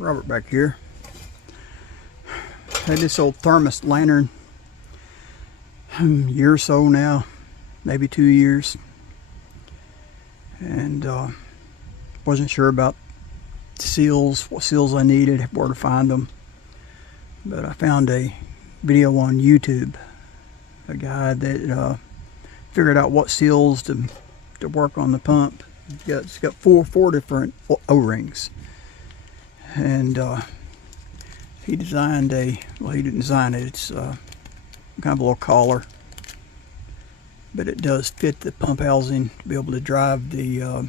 Robert back here. Had this old Thermos lantern a year or so now, maybe 2 years, and wasn't sure about seals, what seals I needed, where to find them, but I found a video on YouTube, a guy that figured out what seals to work on the pump. It's got four different O-rings, and he designed well, he didn't design it, it's kind of a little collar, but it does fit the pump housing to be able to drive the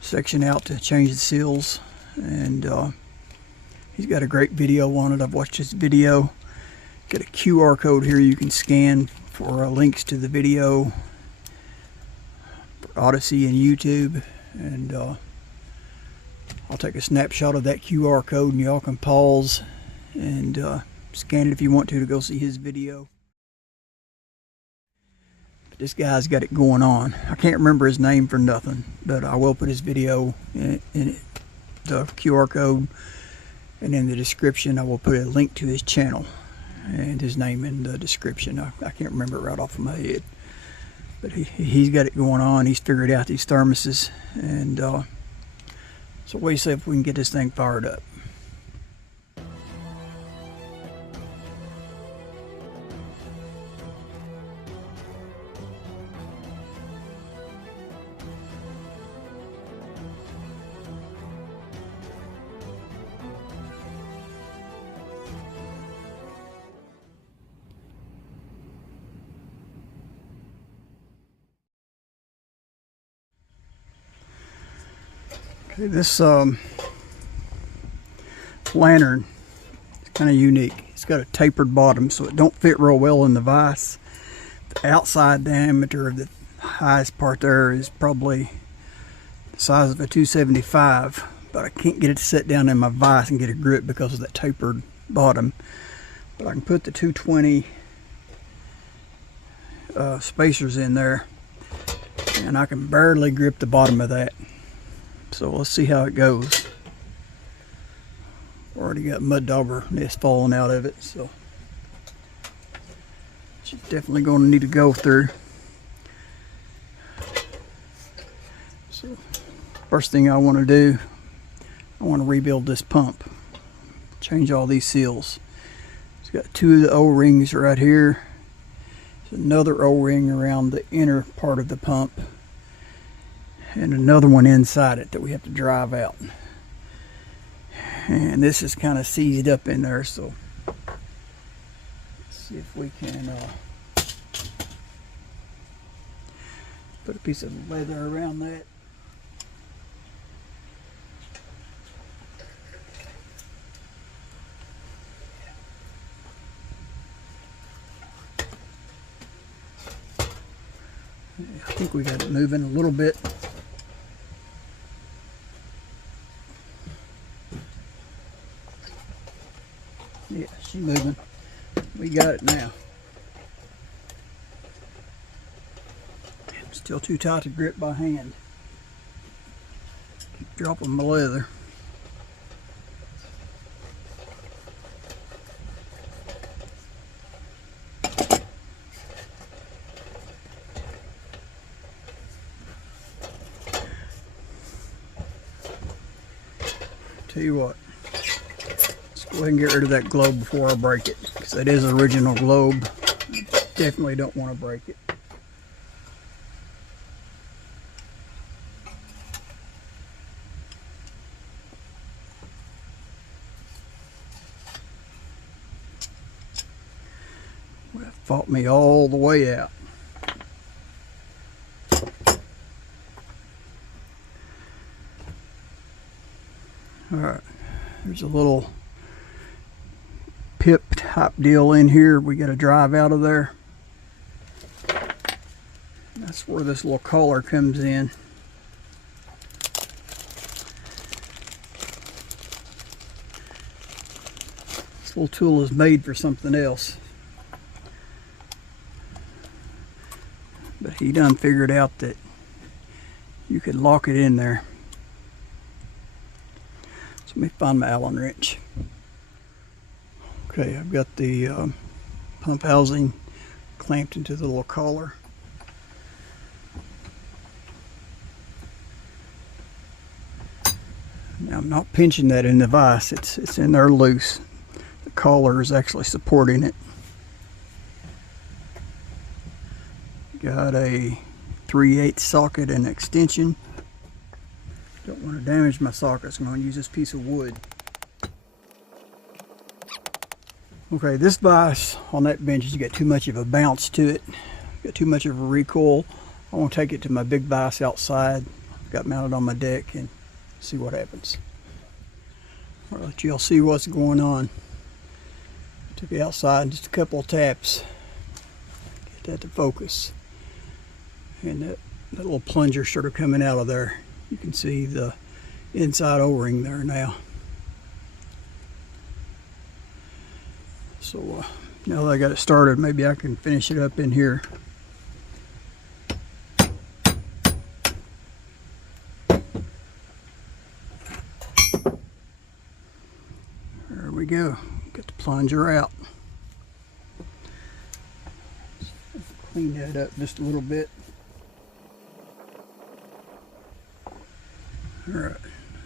section out to change the seals. And he's got a great video on it. I've watched this video. Got a QR code here you can scan for links to the video for Odyssey and YouTube, and I'll take a snapshot of that QR code and y'all can pause and scan it if you want to go see his video. But this guy's got it going on. I can't remember his name for nothing, but I will put his video in the QR code, and in the description I will put a link to his channel and his name in the description. I can't remember it right off of my head, but he's got it going on. He's figured out these thermoses, and so what do you say if we can get this thing fired up? Okay, this lantern is kind of unique. It's got a tapered bottom, so it don't fit real well in the vise. The outside diameter of the highest part there is probably the size of a 275, but I can't get it to sit down in my vise and get a grip because of that tapered bottom. But I can put the 220 spacers in there, and I can barely grip the bottom of that. So let's see how it goes. Already got mud dauber nest falling out of it, so it's definitely going to need to go through. So first thing I want to do, I want to rebuild this pump, change all these seals. It's got two of the O-rings right here. There's another O-ring around the inner part of the pump, and another one inside it that we have to drive out. And this is kind of seized up in there, so let's see if we can put a piece of leather around that. I think we got it moving a little bit. Yeah, she's moving. We got it now. Still too tight to grip by hand. Keep dropping my leather. Tell you what, let's go ahead and get rid of that globe before I break it, because that is an original globe. I definitely don't want to break it. Well, it fought me all the way out. Alright, there's a little pip type deal in here we got to drive out of there. That's where this little collar comes in. This little tool is made for something else, but he done figured out that you could lock it in there. Let me find my Allen wrench. Okay, I've got the pump housing clamped into the little collar. Now I'm not pinching that in the vise, it's in there loose. The collar is actually supporting it. Got a 3/8 socket and extension. Don't want to damage my sockets, I'm going to use this piece of wood. Okay, this vise on that bench has got too much of a bounce to it. Got too much of a recoil. I want to take it to my big vise outside. Got mounted on my deck and see what happens. I'll let y'all see what's going on. Took it outside, just a couple of taps. Get that to focus. And that little plunger started coming out of there. You can see the inside O-ring there now. So now that I got it started, maybe I can finish it up in here. There we go. Get the plunger out. Clean that up just a little bit. Alright,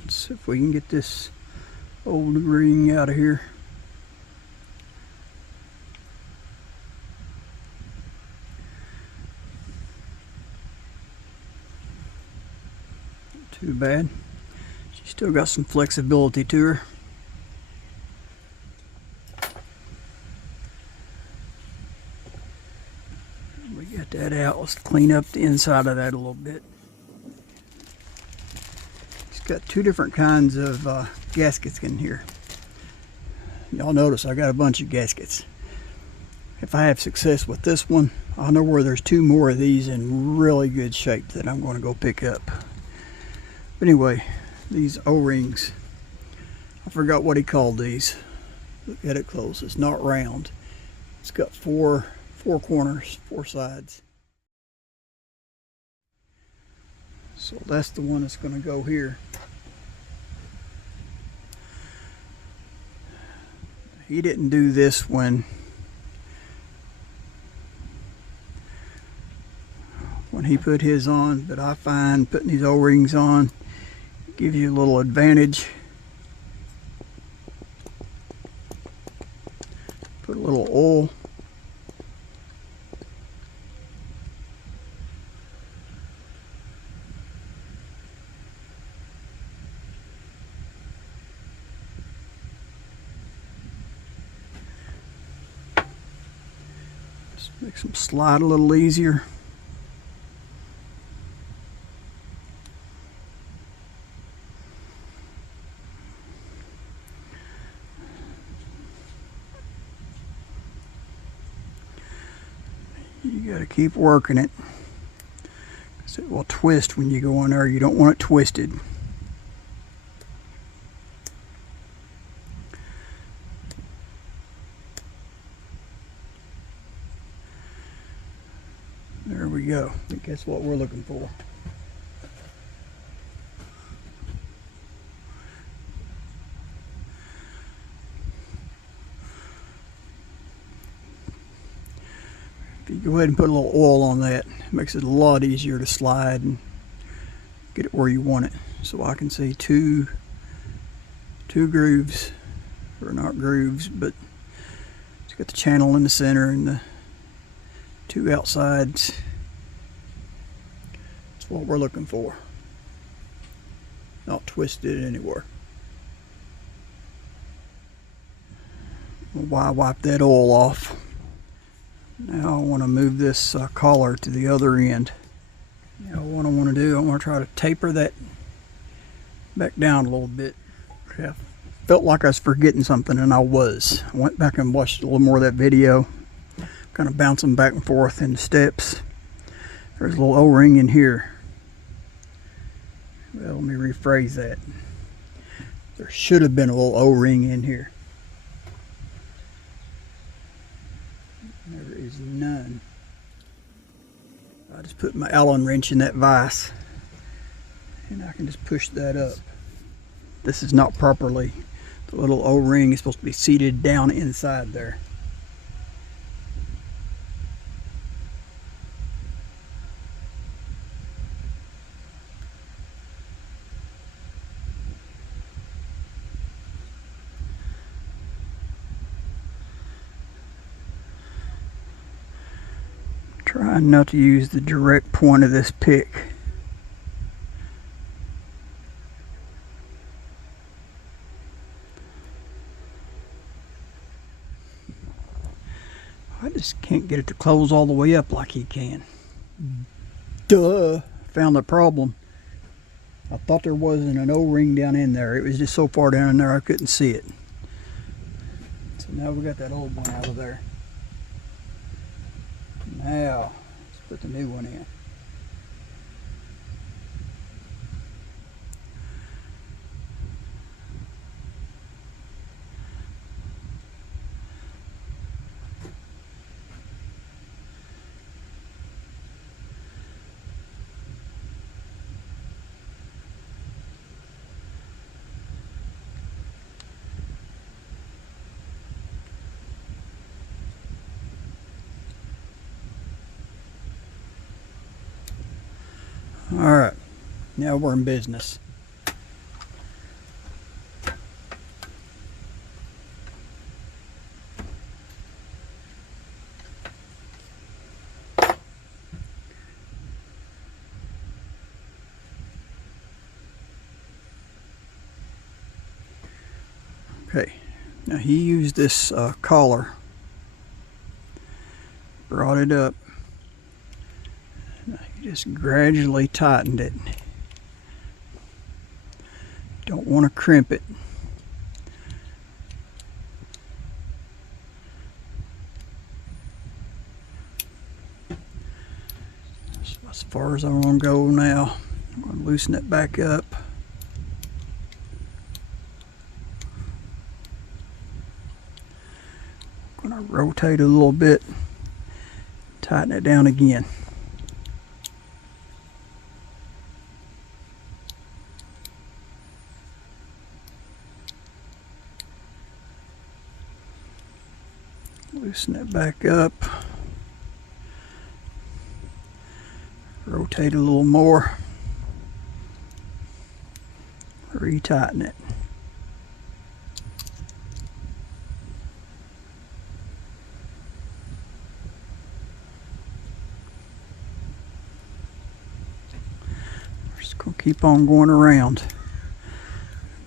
let's see if we can get this old ring out of here. Not too bad. She's still got some flexibility to her. We got that out. Let's clean up the inside of that a little bit. Got two different kinds of gaskets in here. Y'all notice I got a bunch of gaskets. If I have success with this one, I know where there's two more of these in really good shape that I'm going to go pick up. But anyway, these O-rings, I forgot what he called these. Look at it close. It's not round. It's got four corners, four sides. So that's the one that's going to go here. He didn't do this when he put his on, but I find putting these O-rings on gives you a little advantage. Put a little oil. Makes them slide a little easier. You got to keep working it, because it will twist when you go in there. You don't want it twisted. There we go. I think that's what we're looking for. If you go ahead and put a little oil on that, it makes it a lot easier to slide and get it where you want it. So I can see two grooves, or not grooves, but it's got the channel in the center and the two outsides. That's what we're looking for. Not twisted anywhere. Why wipe that oil off? Now I want to move this collar to the other end. Now what I want to do, I want to try to taper that back down a little bit. Okay, I felt like I was forgetting something, and I was. I went back and watched a little more of that video. Kind of bouncing back and forth in the steps. There's a little O-ring in here. Well, let me rephrase that. There should have been a little O-ring in here. There is none. I just put my Allen wrench in that vise, and I can just push that up. this is not properly, the little O-ring is supposed to be seated down inside there. Trying not to use the direct point of this pick. I just can't get it to close all the way up like he can. Duh! Found the problem. I thought there wasn't an O-ring down in there. It was just so far down in there I couldn't see it. So now we got that old one out of there. Now, let's put the new one in. Alright, now we're in business. Okay, now he used this collar, brought it up. Just gradually tightened it. Don't want to crimp it. That's as far as I want to go now. I'm going to loosen it back up. I'm going to rotate a little bit, tighten it down again. Loosen it back up, rotate a little more, retighten it. We're just going to keep on going around,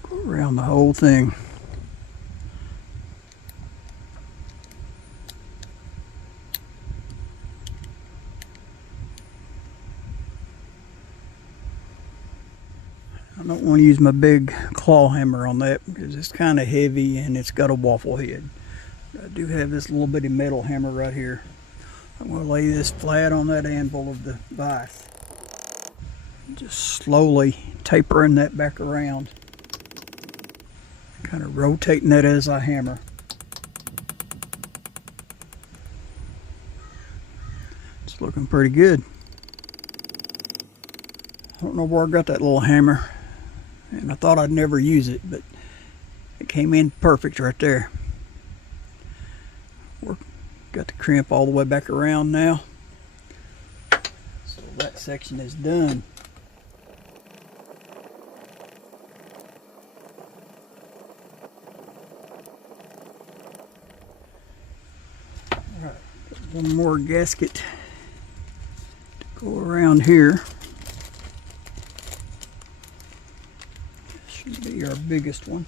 go around the whole thing. I don't want to use my big claw hammer on that because it's kind of heavy and it's got a waffle head. I do have this little bitty metal hammer right here. I'm going to lay this flat on that anvil of the vise. Just slowly tapering that back around. Kind of rotating that as I hammer. It's looking pretty good. I don't know where I got that little hammer. And I thought I'd never use it, but it came in perfect right there. We're got the crimp all the way back around now. So that section is done. Alright, one more gasket to go around here. Should be our biggest one.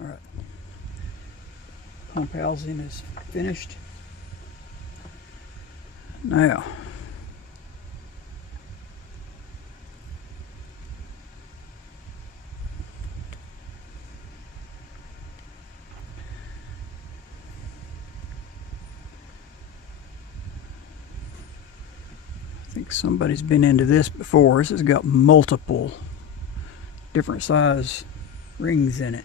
Alright. Pump housing is finished. Now, I think somebody's been into this before. This has got multiple different size rings in it.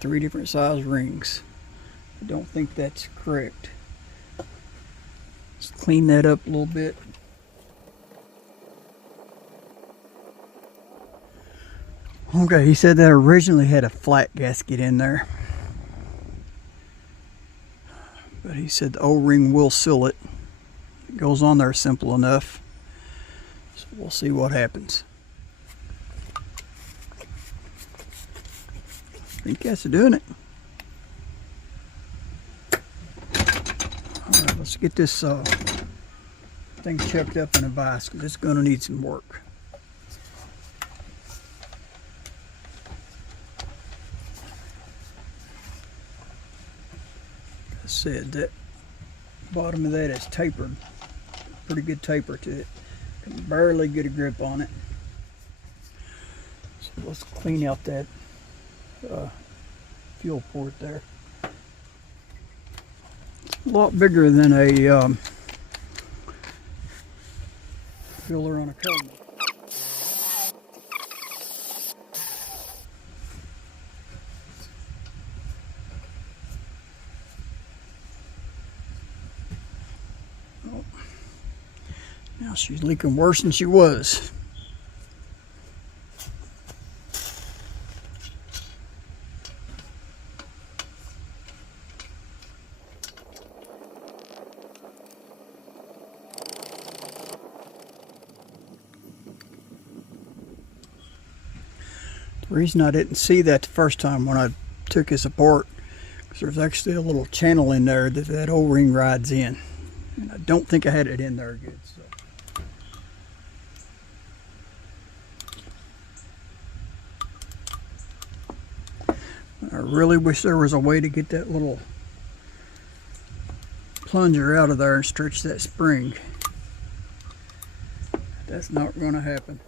3 different size rings. I don't think that's correct. Let's clean that up a little bit. Okay, he said that originally had a flat gasket in there, but he said the O-ring will seal it. It goes on there simple enough, so we'll see what happens. I think that's doing it. Alright, let's get this thing checked up in a vise, because it's going to need some work. I said that bottom of that is tapered. Pretty good taper to it. Can barely get a grip on it. So let's clean out that fuel port there. It's a lot bigger than a filler on a Thermos. Oh. Now she's leaking worse than she was. The reason I didn't see that the first time when I took this apart, because there's actually a little channel in there that O-ring rides in. And I don't think I had it in there good. So I really wish there was a way to get that little plunger out of there and stretch that spring. That's not going to happen.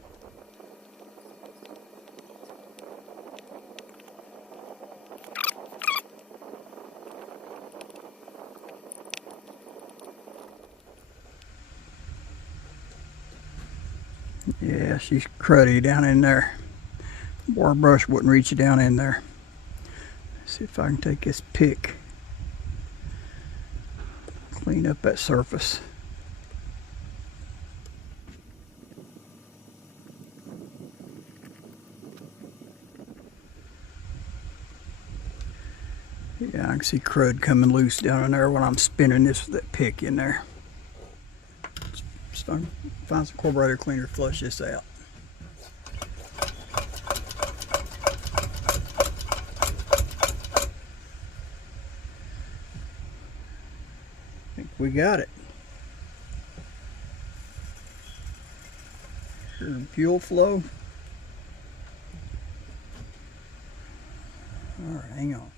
Yeah, she's cruddy down in there. Bar brush wouldn't reach down in there. Let's see if I can take this pick, clean up that surface. Yeah, I can see crud coming loose down in there when I'm spinning this with that pick in there. Just find some carburetor cleaner to flush this out. I think we got it. Here's fuel flow. All right, hang on.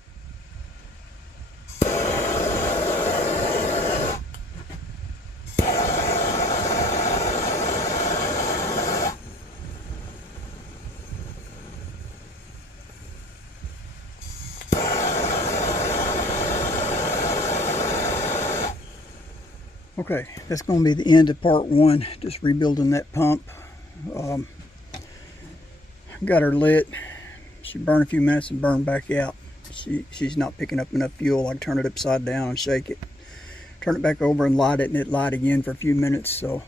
Okay, that's going to be the end of part 1, just rebuilding that pump. Got her lit. She burned a few minutes and burned back out. She's not picking up enough fuel. I turn it upside down and shake it. Turn it back over and light it, and it light again for a few minutes. So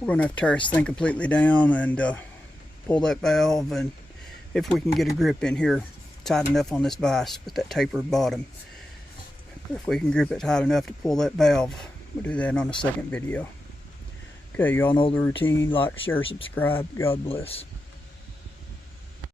we're going to have to tear this thing completely down and pull that valve, and if we can get a grip in here tight enough on this vise with that tapered bottom. If we can grip it tight enough to pull that valve, we'll do that on a second video. Okay, y'all know the routine. Like, share, subscribe. God bless.